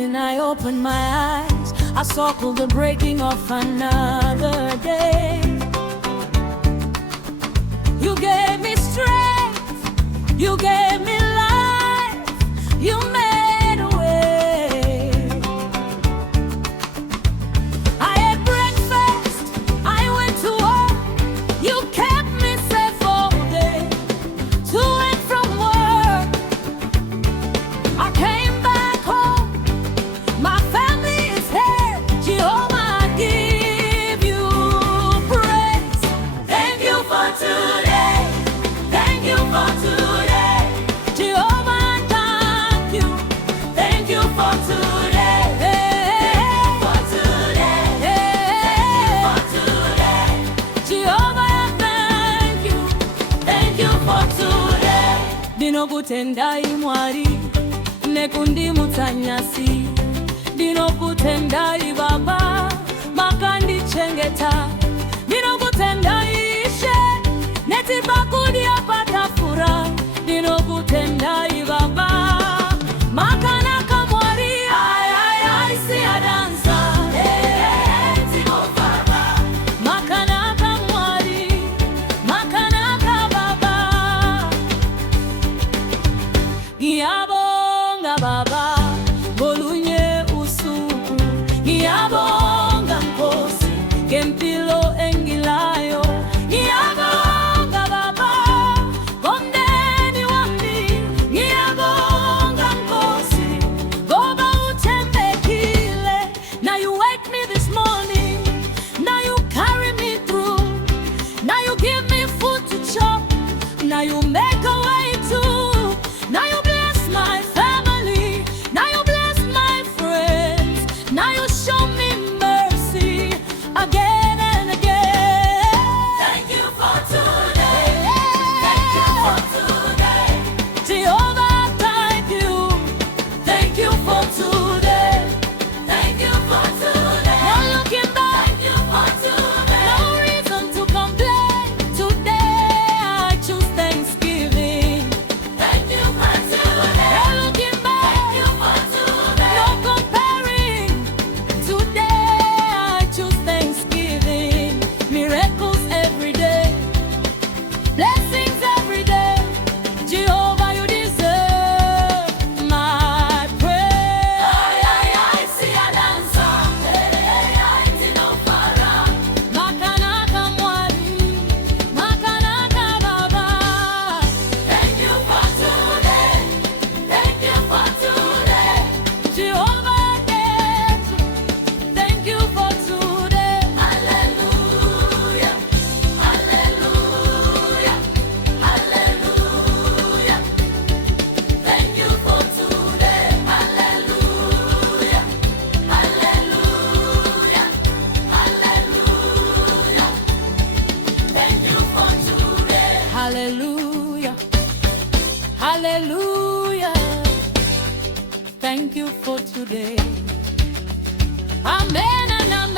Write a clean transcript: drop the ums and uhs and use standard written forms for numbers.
morning I opened my eyes, I saw the breaking of another day. You gave me strength, you gave me life, you made a way. I ate breakfast, I went to work, you kept me safe all day. To and from work, I came back home, my family is here. Jehovah, I give you praise. Thank you for today, thank you for today. Jehovah, I thank you, thank you for today. For today, for today. Jehovah, I thank you for today. Dino kutendai mwari, nekundi mutanyasi. Dino kutendai baba, makandi chengeta. Dino kutendai ishe, neti bakudi apata fura. Dino kutendai baba, makana kamwari. Ay, si a dansa. Tiko baba. Makana kamwari, makana kababa. Ngiyabonga baba, bolunye usuku. Ngiyabonga Nkosi, ngempilo engilayo. Ngiyabonga baba, ngomndeni wami. Ngiyabonga Nkosi, ngoba uthembekile. Now you wake me this morning, now you carry me through. Now you give me food to chop, now you make a way too. Now you bless my family, now you bless my friends. Now you show me mercy again and again. Thank you for today, thank you for today. Jehovah, thank you for today, thank you for today. No looking back, thank you for today. No reason to complain. Today I choose thanksgiving. Thank you for today. No looking back, thank you for today. No comparing. Today I choose thanksgiving. Miracles every day, blessings every day. Jehovah, you deserve my praise. Ay, si a dansa. Tino para. Makana kamwari, makana kababa. Thank you for today, thank you for today. Jehovah, yes, thank you for today. Hallelujah, hallelujah, hallelujah. Thank you for today. Hallelujah, hallelujah, hallelujah. Thank you for today. Hallelujah, hallelujah. Thank you for today. Amen and amen.